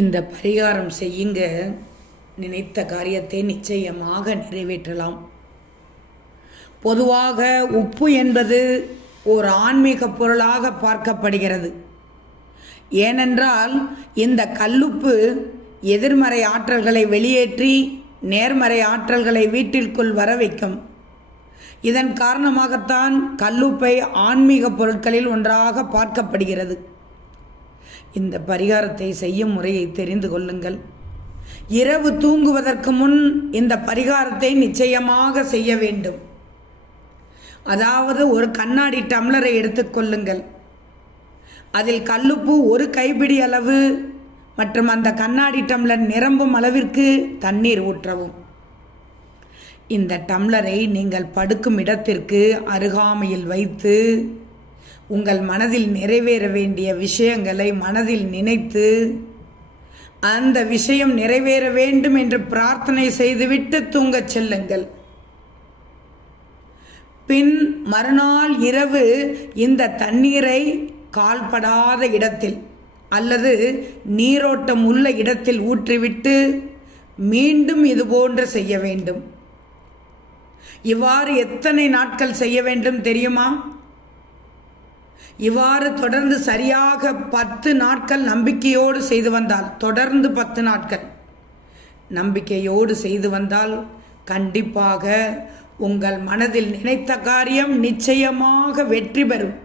இந்த பரிகாரம் செய்யுங்க, நினைத்த காரியத்தை நிச்சயமாக நிறைவேற்றலாம். பொதுவாக உப்பு என்பது ஒரு ஆன்மீக பொருளாக பார்க்கப்படுகிறது. ஏனென்றால் இந்த கல்லுப்பு எதிர்மறை ஆற்றல்களை வெளியேற்றி நேர்மறை ஆற்றல்களை வீட்டிற்குள் வர வைக்கும். இதன் காரணமாகத்தான் கல்லுப்பை ஆன்மீக பொருட்களில் ஒன்றாக பார்க்கப்படுகிறது. இந்த பரிகாரத்தை செய்யும் முறையை தெரிந்து கொள்ளுங்கள். இரவு தூங்குவதற்கு முன் இந்த பரிகாரத்தை நிச்சயமாக செய்ய வேண்டும். அதாவது ஒரு கண்ணாடி டம்ளரை எடுத்துக்கொள்ளுங்கள். அதில் கல்லுப்பு ஒரு கைப்பிடி அளவு மற்றும் அந்த கண்ணாடி டம்ளர் நிரம்பும் அளவிற்கு தண்ணீர் ஊற்றவும். இந்த டம்ளரை நீங்கள் படுக்கும் இடத்திற்கு அருகாமையில் வைத்து உங்கள் மனதில் நிறைவேற வேண்டிய விஷயங்களை மனதில் நினைத்து அந்த விஷயம் நிறைவேற வேண்டும் என்று பிரார்த்தனை செய்துவிட்டு தூங்கச் செல்லுங்கள். பின் மறுநாள் இரவு இந்த தண்ணீரை கால்படாத இடத்தில் அல்லது நீரோட்டம் உள்ள இடத்தில் ஊற்றிவிட்டு மீண்டும் இதுபோன்று செய்ய வேண்டும். இவ்வாறு எத்தனை நாட்கள் செய்ய வேண்டும் தெரியுமா? இவ்வாறு தொடர்ந்து சரியாக 10 நாட்கள் நம்பிக்கையோடு செய்து வந்தால், தொடர்ந்து 10 நாட்கள் நம்பிக்கையோடு செய்து வந்தால் கண்டிப்பாக உங்கள் மனதில் நினைத்த காரியம் நிச்சயமாக வெற்றி பெறும்.